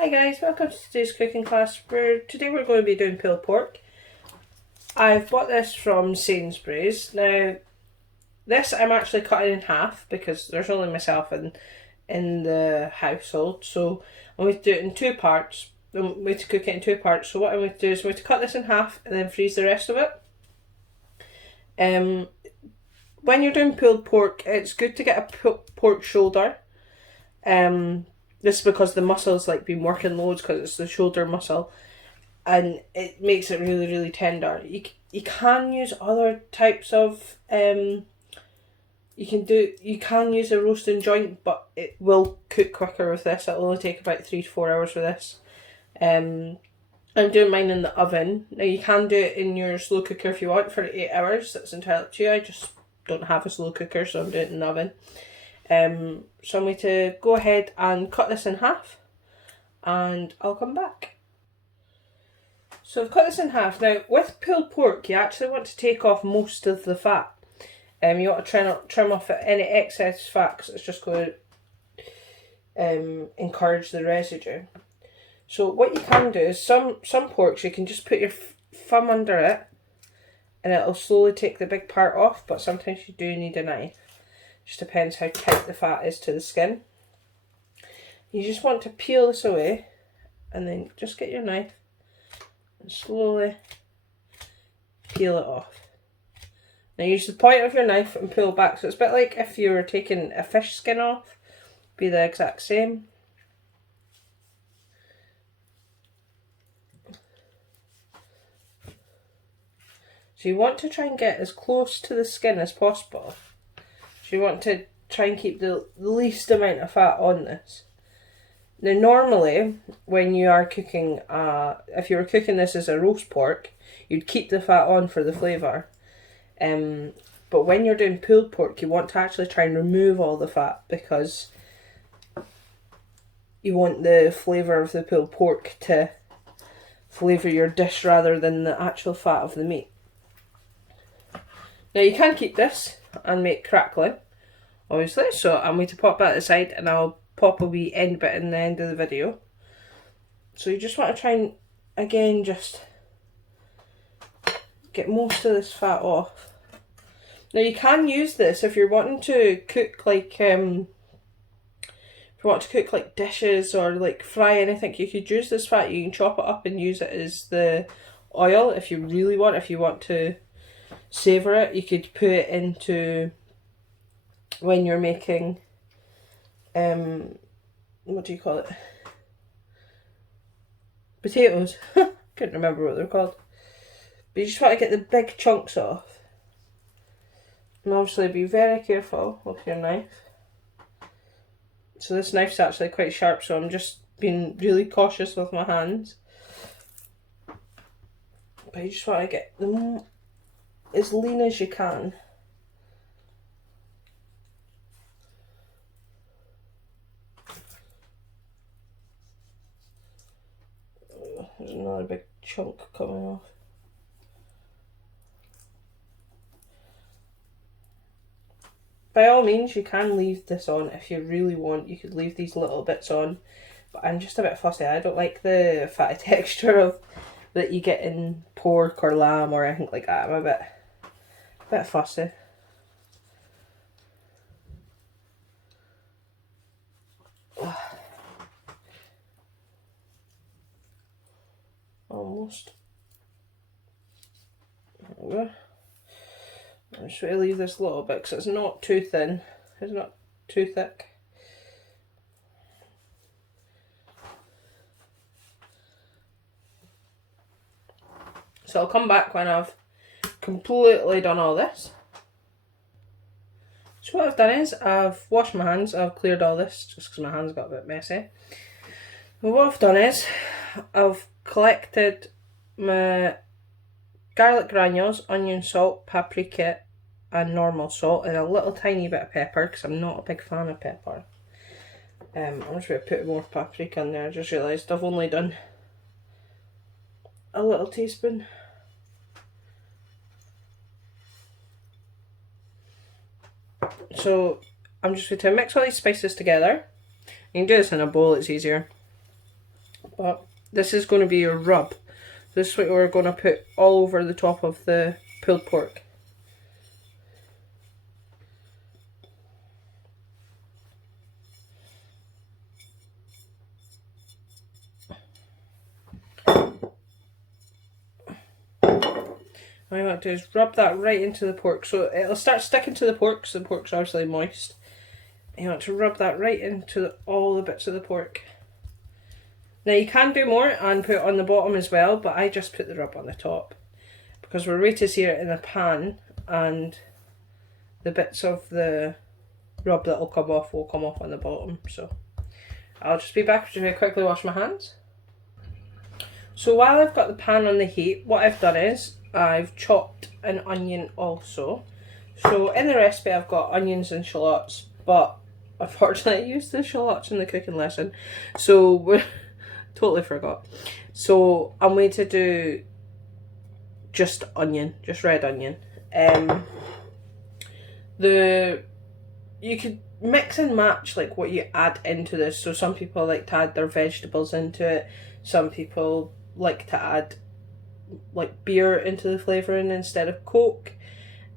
Hi guys, welcome to today's cooking class. Today we're going to be doing pulled pork. I've bought this from Sainsbury's. Now, this I'm actually cutting in half because there's only myself in the household. So I'm going to do it in two parts. I'm going to cook it in two parts. So what I'm going to do is I'm going to cut this in half and then freeze the rest of it. When you're doing pulled pork, it's good to get a pork shoulder. This is because the muscle's like been working loads because it's the shoulder muscle, and it makes it really, really tender. You can use other types of you can use a roasting joint, but it will cook quicker with this. It'll only take about 3 to 4 hours for this. I'm doing mine in the oven. Now you can do it in your slow cooker if you want for 8 hours. That's entirely up to you. I just don't have a slow cooker, so I'm doing it in the oven. So I'm going to go ahead and cut this in half and I'll come back. So I've cut this in half. Now with pulled pork you actually want to take off most of the fat. You want to trim off any excess fat because it's just going to encourage the residue. So what you can do is some porks you can just put your thumb under it and it'll slowly take the big part off, but sometimes you do need a knife. Just depends how tight the fat is to the skin. You just want to peel this away and then just get your knife and slowly peel it off. Now use the point of your knife and pull back. So it's a bit like if you were taking a fish skin off. Be the exact same. So you want to try and get as close to the skin as possible. So you want to try and keep the least amount of fat on this. Now normally when you are cooking, if you were cooking this as a roast pork, you'd keep the fat on for the flavour. But when you're doing pulled pork you want to actually try and remove all the fat because you want the flavour of the pulled pork to flavour your dish rather than the actual fat of the meat. Now you can keep this and make crackling, obviously, so I'm going to pop that aside and I'll pop a wee end bit in the end of the video. So you just want to try and, again, just get most of this fat off. Now you can use this if you're wanting to cook like, if you want to cook like dishes or like fry anything, you could use this fat. You can chop it up and use it as the oil if you really want. If you want to savour it, you could put it into when you're making what do you call it, potatoes. Couldn't remember what they're called, but you just want to get the big chunks off and obviously be very careful with your knife. So this knife's actually quite sharp, so I'm just being really cautious with my hands, but you just want to get them as lean as you can. There's another big chunk coming off. By all means you can leave this on if you really want. You could leave these little bits on, but I'm just a bit fussy. I don't like the fatty texture of that you get in pork or lamb or anything like that. I'm a bit fussy. Almost. There we go. I'm just going to leave this little bit because it's not too thin. It's not too thick. So I'll come back when I've completely done all this. So what I've done is I've washed my hands. I've cleared all this just because my hands got a bit messy. And what I've done is I've collected my garlic granules, onion salt, paprika and normal salt, and a little tiny bit of pepper because I'm not a big fan of pepper. I'm just going to put more paprika in there. I just realised I've only done a little teaspoon. So I'm just going to mix all these spices together. You can do this in a bowl, it's easier. But this is going to be your rub. This is what we're going to put all over the top of the pulled pork. What I want to do is rub that right into the pork. So it'll start sticking to the pork because the pork's obviously moist. And you want to rub that right into all the bits of the pork. Now you can do more and put it on the bottom as well, but I just put the rub on the top. Because we're ready to sear it in a pan, and the bits of the rub that will come off will come off on the bottom. So I'll just be back to quickly wash my hands. So while I've got the pan on the heat, what I've done is I've chopped an onion also. So in the recipe I've got onions and shallots, but unfortunately I used the shallots in the cooking lesson, so we totally forgot. So I'm going to do just onion, just red onion. You could mix and match like what you add into this. So some people like to add their vegetables into it. Some people like to add like beer into the flavouring instead of Coke.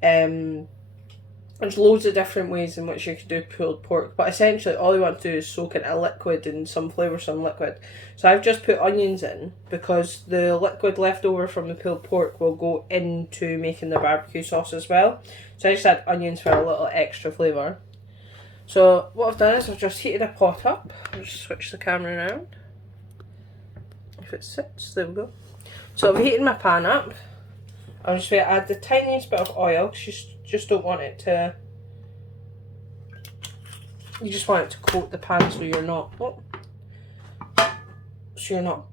There's loads of different ways in which you can do pulled pork, but essentially all you want to do is soak in a liquid and some flavoursome liquid. So I've just put onions in because the liquid left over from the pulled pork will go into making the barbecue sauce as well. So I just add onions for a little extra flavour. So what I've done is I've just heated a pot up. I'll just switch the camera around. If it sits, there we go. So I've heated my pan up. I'm just going to add the tiniest bit of oil because you just don't want it to... You just want it to coat the pan so you're not... so you're not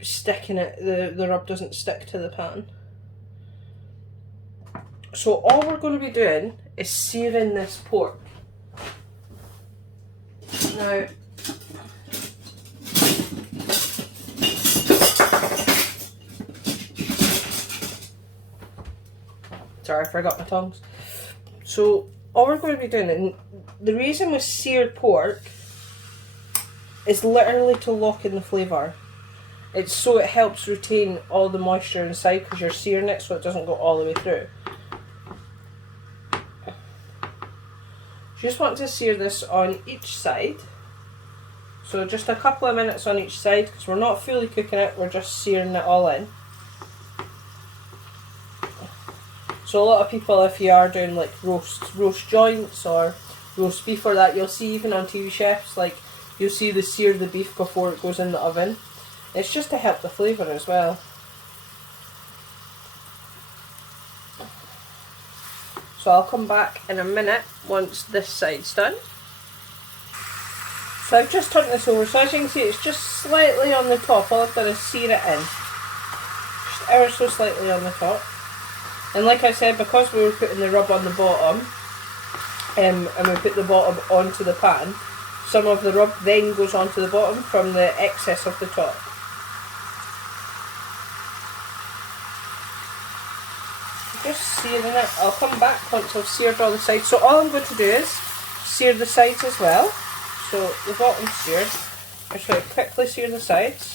sticking it, the rub doesn't stick to the pan. So all we're going to be doing is searing this pork. Now... Sorry, I forgot my tongs. So all we're going to be doing, and the reason with seared pork is literally to lock in the flavour. It's so it helps retain all the moisture inside because you're searing it so it doesn't go all the way through. You just want to sear this on each side. So just a couple of minutes on each side because we're not fully cooking it, we're just searing it all in. So a lot of people, if you are doing like roast joints or roast beef or that, you'll see even on TV chefs, like you'll see they sear the beef before it goes in the oven. It's just to help the flavour as well. So I'll come back in a minute once this side's done. So I've just turned this over, so as you can see it's just slightly on the top. All I've done is sear it in. Just ever so slightly on the top. And like I said, because we were putting the rub on the bottom, and we put the bottom onto the pan, some of the rub then goes onto the bottom from the excess of the top. Just searing it. I'll come back once I've seared all the sides. So all I'm going to do is sear the sides as well. So the bottom's seared. I'm just going to quickly sear the sides.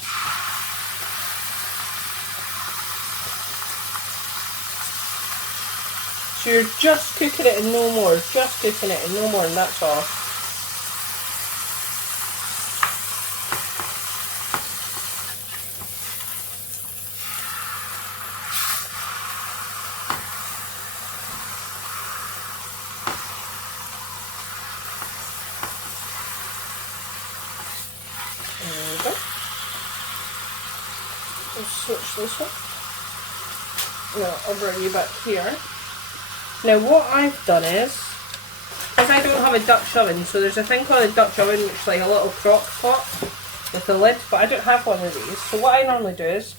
So you're just cooking it and no more, just cooking it and no more, and that's all. There we go. I'll switch this up. No, I'll bring you back here. Now what I've done is, because I don't have a Dutch oven, so there's a thing called a Dutch oven which is like a little crock pot with a lid, but I don't have one of these. So what I normally do is,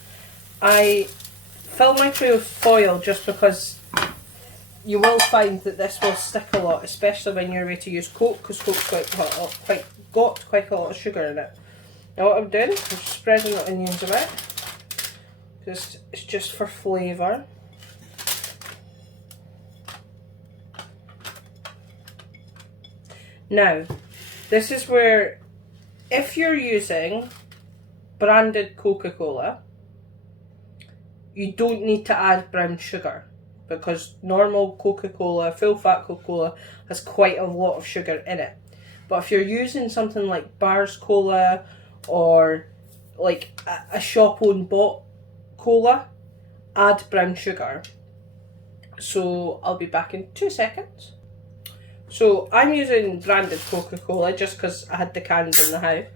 I fill my tray with foil just because you will find that this will stick a lot, especially when you're ready to use Coke, because Coke's got quite a lot of sugar in it. Now what I'm doing is spreading the onions a bit, because it's just for flavour. Now, this is where, if you're using branded Coca-Cola, you don't need to add brown sugar, because normal Coca-Cola, full fat Coca-Cola, has quite a lot of sugar in it. But if you're using something like Bars Cola or like a shop owned bought cola, add brown sugar. So I'll be back in 2 seconds. So I'm using branded Coca-Cola just because I had the cans in the house.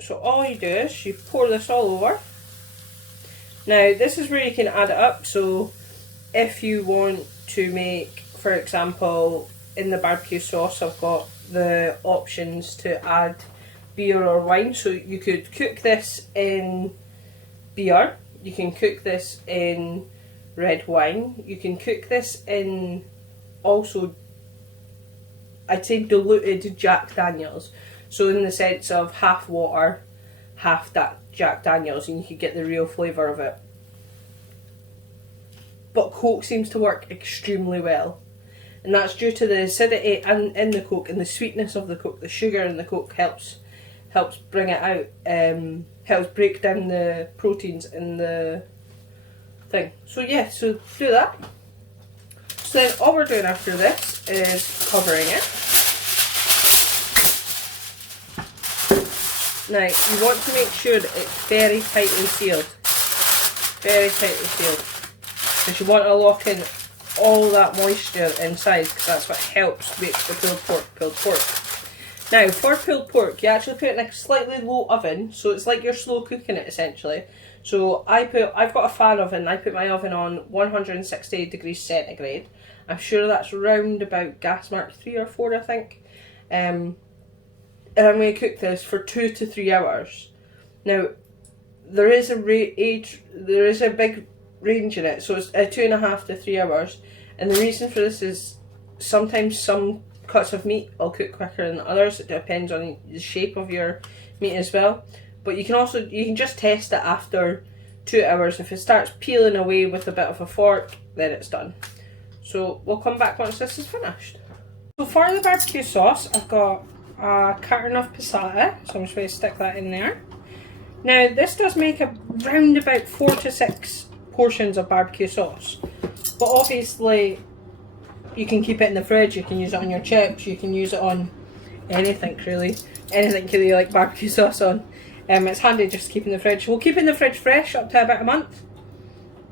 So all you do is you pour this all over. Now this is where you can add it up. So if you want to make, for example, in the barbecue sauce, I've got the options to add beer or wine. So you could cook this in beer, you can cook this in red wine, you can cook this in also, I'd say, diluted Jack Daniels. So in the sense of half water, half that Jack Daniels, and you could get the real flavour of it. But Coke seems to work extremely well. And that's due to the acidity in the Coke and the sweetness of the Coke. The sugar in the Coke helps bring it out, helps break down the proteins in the thing. So yeah, so do that. So then all we're doing after this is covering it. Now you want to make sure that it's very tightly sealed. Very tightly sealed. Because you want to lock in all that moisture inside, because that's what helps make the pulled pork. Now for pulled pork, you actually put it in a slightly low oven, so it's like you're slow cooking it essentially. So I've got a fan oven. I put my oven on 160 degrees centigrade. I'm sure that's round about gas mark 3 or 4, I think. And I'm going to cook this for 2 to 3 hours. Now there is a big range in it, so it's 2.5 to 3 hours. And the reason for this is sometimes some cuts of meat will cook quicker than others. It depends on the shape of your meat as well. But you can just test it after 2 hours. If it starts peeling away with a bit of a fork, then it's done. So we'll come back once this is finished. So for the barbecue sauce, I've got a carton of passata, so I'm just going to stick that in there. Now this does make around about 4 to 6 portions of barbecue sauce, but obviously you can keep it in the fridge, you can use it on your chips, you can use it on anything really you like barbecue sauce on. It's handy just to keep in the fridge. We'll keep in the fridge fresh up to about a month.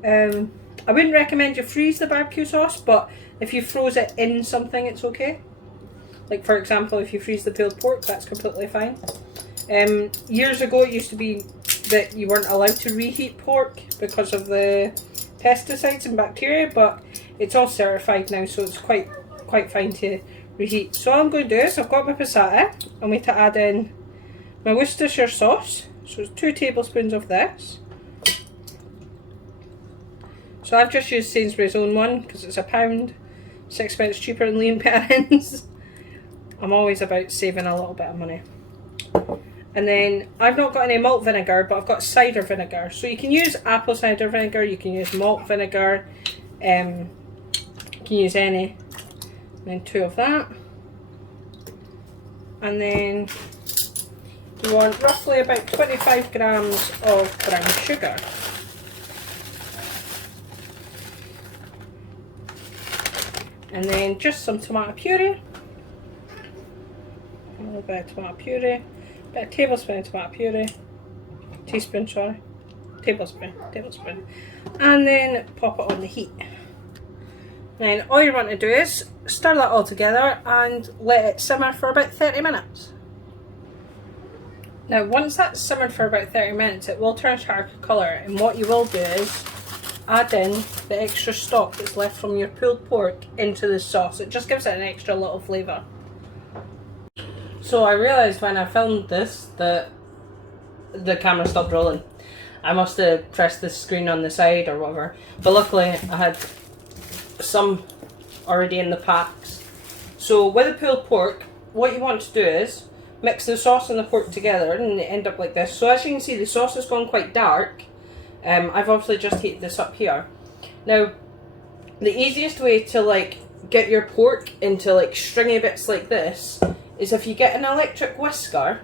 I wouldn't recommend you freeze the barbecue sauce, but if you froze it in something, it's okay. Like for example, if you freeze the pulled pork, that's completely fine. Years ago it used to be that you weren't allowed to reheat pork because of the pesticides and bacteria, but it's all certified now, so it's quite fine to reheat. So all I'm going to do is, I've got my passata. I'm going to add in my Worcestershire sauce, so it's 2 tablespoons of this. So I've just used Sainsbury's own one because it's £1, 6 pence cheaper than Lee & Perrins. I'm always about saving a little bit of money. And then I've not got any malt vinegar, but I've got cider vinegar. So you can use apple cider vinegar, you can use malt vinegar, you can use any. And then 2 of that. And then you want roughly about 25 grams of brown sugar. And then just some tomato puree. A little bit of tomato puree. About a tablespoon of tomato puree. Teaspoon, sorry. Tablespoon. And then pop it on the heat. Then all you want to do is stir that all together and let it simmer for about 30 minutes. Now once that's simmered for about 30 minutes, it will turn charcoal colour, and what you will do is add in the extra stock that's left from your pulled pork into the sauce. It just gives it an extra little flavour. So I realised when I filmed this that the camera stopped rolling. I must have pressed the screen on the side or whatever, but luckily I had some already in the packs. So with the pulled pork, what you want to do is mix the sauce and the pork together and they end up like this. So as you can see, the sauce has gone quite dark. I've obviously just heated this up here. Now the easiest way to like get your pork into like stringy bits like this is if you get an electric whisker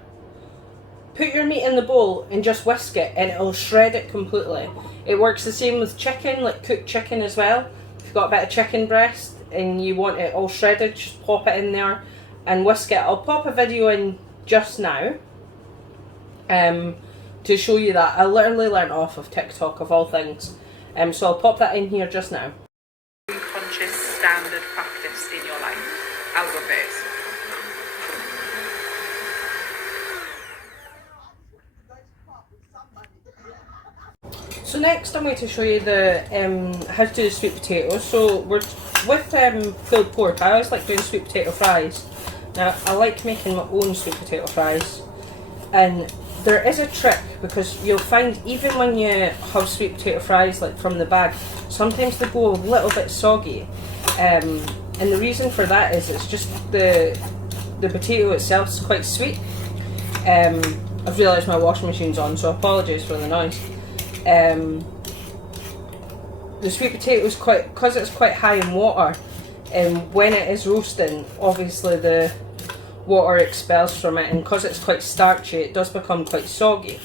put your meat in the bowl and just whisk it and it'll shred it completely. It works the same with chicken, like cooked chicken as well. If you've got a bit of chicken breast and you want it all shredded, just pop it in there and whisk it. I'll pop a video in just now to show you that. I literally learnt off of TikTok of all things. So I'll pop that in here just now. Conscious standard practice in your life. I'll go first. So next I'm going to show you the how to do the sweet potatoes. So we're with pulled pork. I always like doing sweet potato fries. Now I like making my own sweet potato fries, and there is a trick, because you'll find even when you have sweet potato fries like from the bag, sometimes they go a little bit soggy, and the reason for that is it's just the potato itself is quite sweet. I've realised my washing machine's on, so apologies for the noise. The sweet potato is because it's quite high in water, and when it is roasting, obviously the water expels from it, and because it's quite starchy, it does become quite soggy.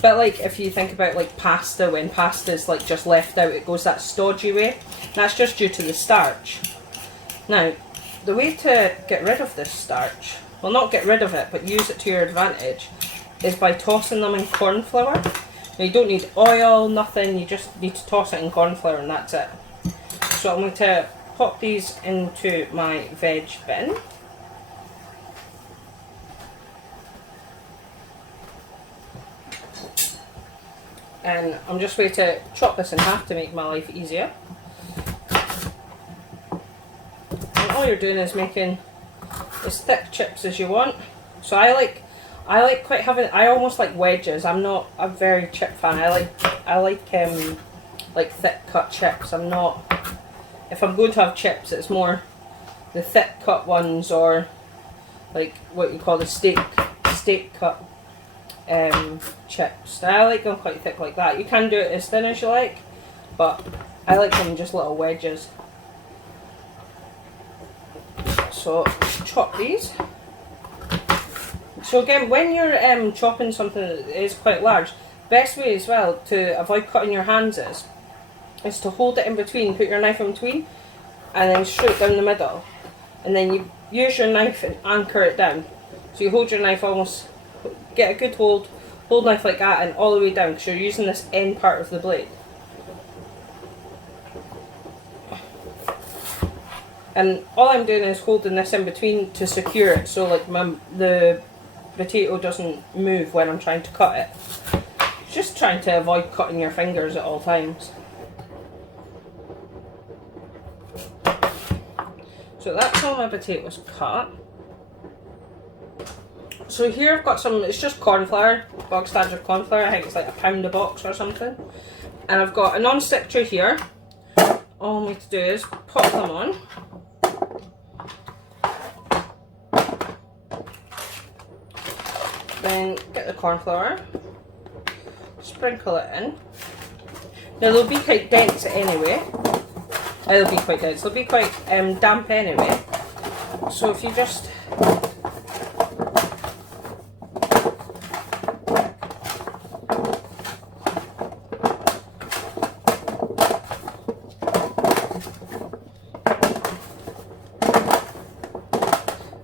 But like if you think about like pasta, when pasta is like just left out, it goes that stodgy way. That's just due to the starch. Now, the way to get rid of this starch, well, not get rid of it, but use it to your advantage, is by tossing them in corn flour. Now, you don't need oil, nothing, you just need to toss it in corn flour and that's it. So I'm going to pop these into my veg bin. And I'm just going to chop this in half to make my life easier. And all you're doing is making as thick chips as you want. So I like quite having, I almost like wedges. I'm not a very chip fan. I like thick cut chips. I'm not, if I'm going to have chips, it's more the thick cut ones, or like what you call the steak cut chips. I like them quite thick like that. You can do it as thin as you like, but I like them just little wedges. So chop these. So again, when you're chopping something that is quite large, best way as well to avoid cutting your hands is to hold it in between, put your knife in between, and then straight down the middle, and then you use your knife and anchor it down. So you hold your knife, almost get a good hold knife like that, and all the way down, because you're using this end part of the blade. And all I'm doing is holding this in between to secure it, so like the potato doesn't move when I'm trying to cut it. Just trying to avoid cutting your fingers at all times. So that's all my potatoes cut. So here I've got some, it's just corn flour, bog standard corn flour. I think it's like £1 a box or something. And I've got a non-stick tray here. All I need to do is pop them on. Then get the corn flour, sprinkle it in. Now they'll be quite dense anyway. They'll be quite dense. They'll be quite damp anyway. So if you just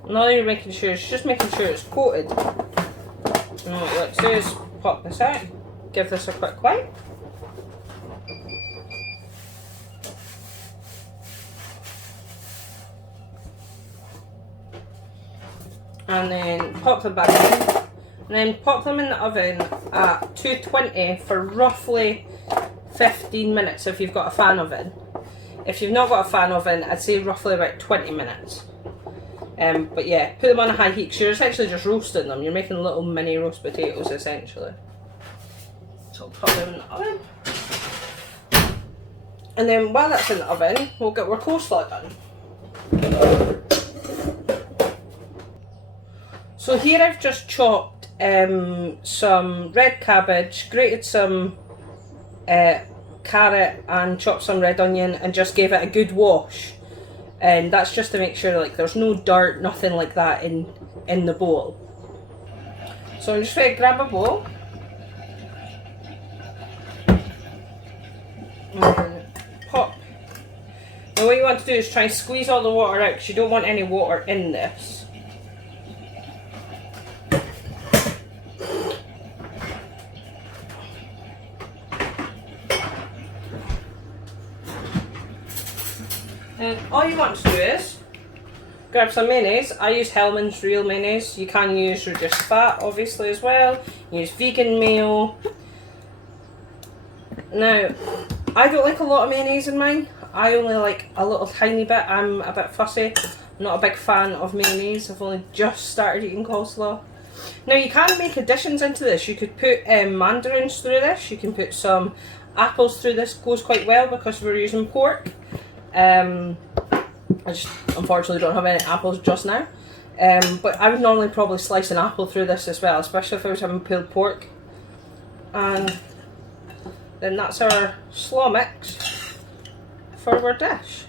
now you're making sure, it's just making sure it's coated. And what you like to do is pop this out, give this a quick wipe. And then pop them back in. And then pop them in the oven at 220 for roughly 15 minutes if you've got a fan oven. If you've not got a fan oven, I'd say roughly about 20 minutes. But yeah, put them on a high heat, because you're essentially just roasting them. You're making little mini roast potatoes essentially. So I'll put them in the oven. And then while that's in the oven, we'll get our coleslaw done. So here I've just chopped some red cabbage, grated some carrot and chopped some red onion, and just gave it a good wash. And that's just to make sure like there's no dirt, nothing like that in the bowl. So So I'm just going to grab a bowl and pop. Now what you want to do is try and squeeze all the water out because you don't want any water in this. And all you want to do is grab some mayonnaise. I use Hellmann's real mayonnaise. You can use reduced fat obviously as well. Use vegan mayo. Now, I don't like a lot of mayonnaise in mine. I only like a little tiny bit. I'm a bit fussy. I'm not a big fan of mayonnaise. I've only just started eating coleslaw. Now you can make additions into this. You could put mandarins through this. You can put some apples through this. Goes quite well because we're using pork. I just unfortunately don't have any apples just now. But I would normally probably slice an apple through this as well, especially if I was having pulled pork. And then that's our slaw mix for our dish.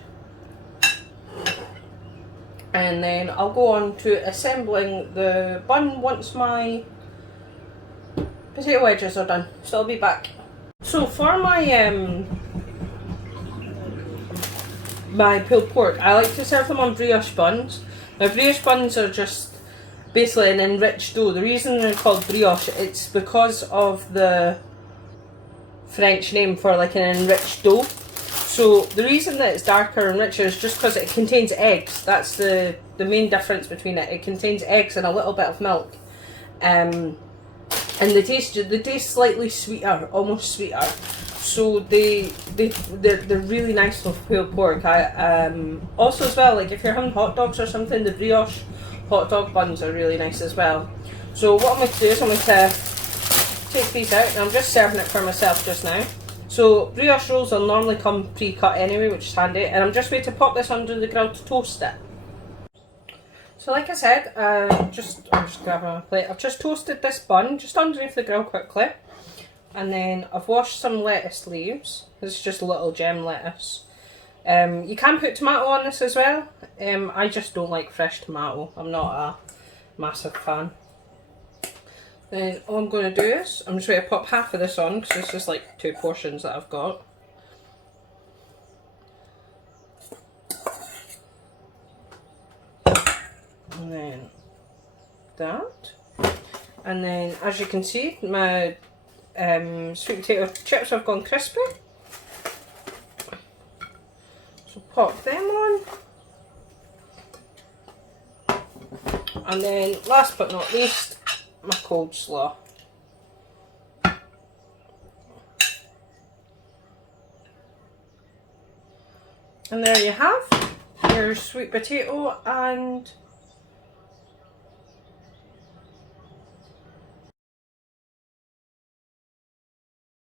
And then I'll go on to assembling the bun once my potato wedges are done. So I'll be back. So for my my pulled pork, I like to serve them on brioche buns. Now brioche buns are just basically an enriched dough. The reason they're called brioche, it's because of the French name for like an enriched dough. So the reason that it's darker and richer is just because it contains eggs. That's the main difference between it. It contains eggs and a little bit of milk. And they taste slightly sweeter, almost sweeter. So they're really nice with pulled pork. Also as well, like if you're having hot dogs or something, the brioche hot dog buns are really nice as well. So what I'm going to do is I'm going to take these out, and I'm just serving it for myself just now. So brioche rolls will normally come pre-cut anyway, which is handy, and I'm just going to pop this under the grill to toast it. So like I said, I'm just grabbing my plate. I've just toasted this bun just underneath the grill quickly, and then I've washed some lettuce leaves. This is just a little gem lettuce. You can put tomato on this as well. I just don't like fresh tomato. I'm not a massive fan. Then all I'm going to do is, I'm just going to pop half of this on because it's just like 2 portions that I've got. And then that. And then as you can see, my sweet potato chips have gone crispy. So pop them on. And then last but not least, my cold slaw. And there you have your sweet potato and